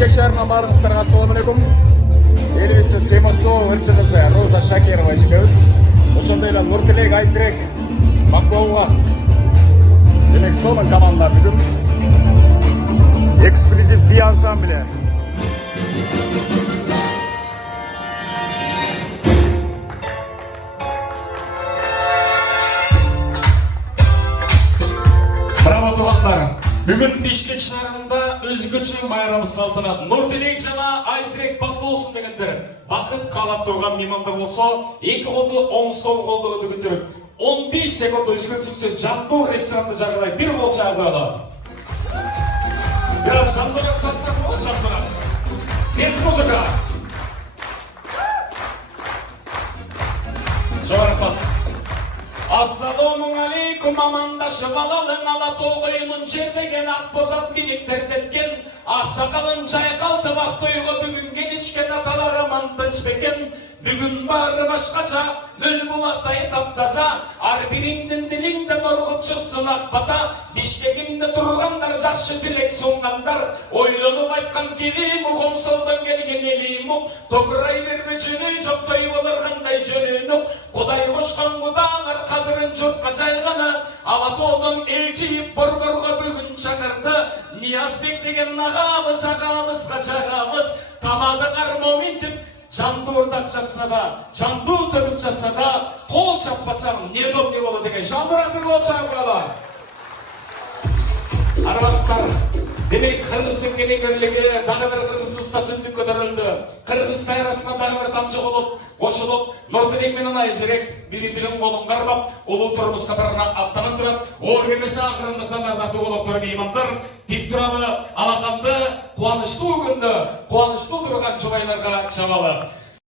Бишкек шаарынан баарыңыздарга ассаламу алейкум. Элибиздин сыймыктуу ырчы кызы Роза Шакирова эжекебиз, ошондой эле Нуртилек Айзирек Бакболова. Демек сонун команда бүгүн эксклюзив би ансамбле. Браво туугандар. Бүгін Бишкек шаарында өзгөчө майрам салтанат. Нуртилек жана Айзирек бактуу болсун дегендер. Бакыт каалап турган меймандар болсо, эки колду оң сол колдорду көтөрүп, 15 секунд өзгөчүлүксүз жандуу ресторанды жагылай бир кол чаа коелу. Biraz жандуураак чаксак болот, жандуураак. Тез музыка. Жогорку. Ассаламу алейкум, амандашып алалың, ала толгоймун жердеген ак бозат биниктер теткен, аксакалын жайкалтып ак тойго бүгүн келишкен аталарым тынч бекен. Бүгүн баары башкача, мөл булактай таптаса, ар бириңдин дилиңден оргуп чыксын ак бата. Бишкегимде тургандар, жакшы тилек суңгандар, ойлонуп айткан келим, комсолдон келген элим, топурай берме жөнү жок, той болор кандай жөнүнү. Кудай кошкон кудаңар кадырын журтка жайганы, ала тоодон эл жыйып борборго бүгүн чакырды. Ниязбек деген агабыз, агабызга жагабыз, тамады кармоо минтип, жандуу ырдап жатса да, жандуу төгүп жатса да, кол чаппасаң неудобный болот экен. Жандуураак бир кол чаап коелу. Арбаңыздар. Демек кыргыздын кенеңгерлиги дагы бир кыргызыбызда түндүк көтөрүлдү. Кыргыз дайрасына дагы бир тамчы болуп, кошулуп, Нуртилек менен Айзирек бири-бирин колун кармап, улуу турмуш сапарына аттанып турат. Оор бермесе акырындыктан ардактуу колоктор меймандар, тик туралы, алаканды, кубанычтуу күндө, кубанычтуу турган жубайларга чабалы.